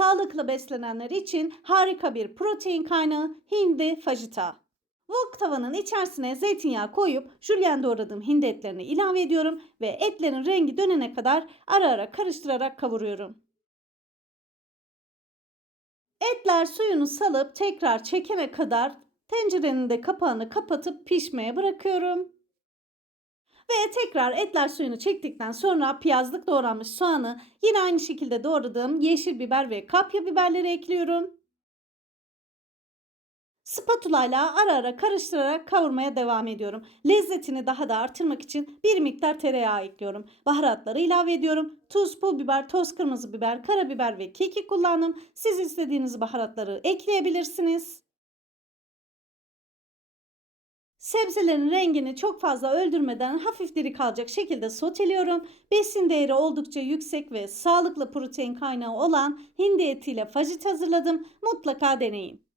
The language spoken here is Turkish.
Sağlıklı beslenenler için harika bir protein kaynağı hindi fajita. Wok tavanın içerisine zeytinyağı koyup jülyen doğradığım hindi etlerini ilave ediyorum ve etlerin rengi dönene kadar ara ara karıştırarak kavuruyorum. Etler suyunu salıp tekrar çekene kadar tencerenin de kapağını kapatıp pişmeye bırakıyorum. Ve tekrar etler suyunu çektikten sonra piyazlık doğranmış soğanı yine aynı şekilde doğradığım yeşil biber ve kapya biberleri ekliyorum. Spatula ile ara ara karıştırarak kavurmaya devam ediyorum. Lezzetini daha da artırmak için bir miktar tereyağı ekliyorum. Baharatları ilave ediyorum. Tuz, pul biber, toz kırmızı biber, karabiber ve kekik kullandım. Siz istediğiniz baharatları ekleyebilirsiniz. Sebzelerin rengini çok fazla öldürmeden hafif diri kalacak şekilde soteliyorum. Besin değeri oldukça yüksek ve sağlıklı protein kaynağı olan hindi etiyle fajit hazırladım. Mutlaka deneyin.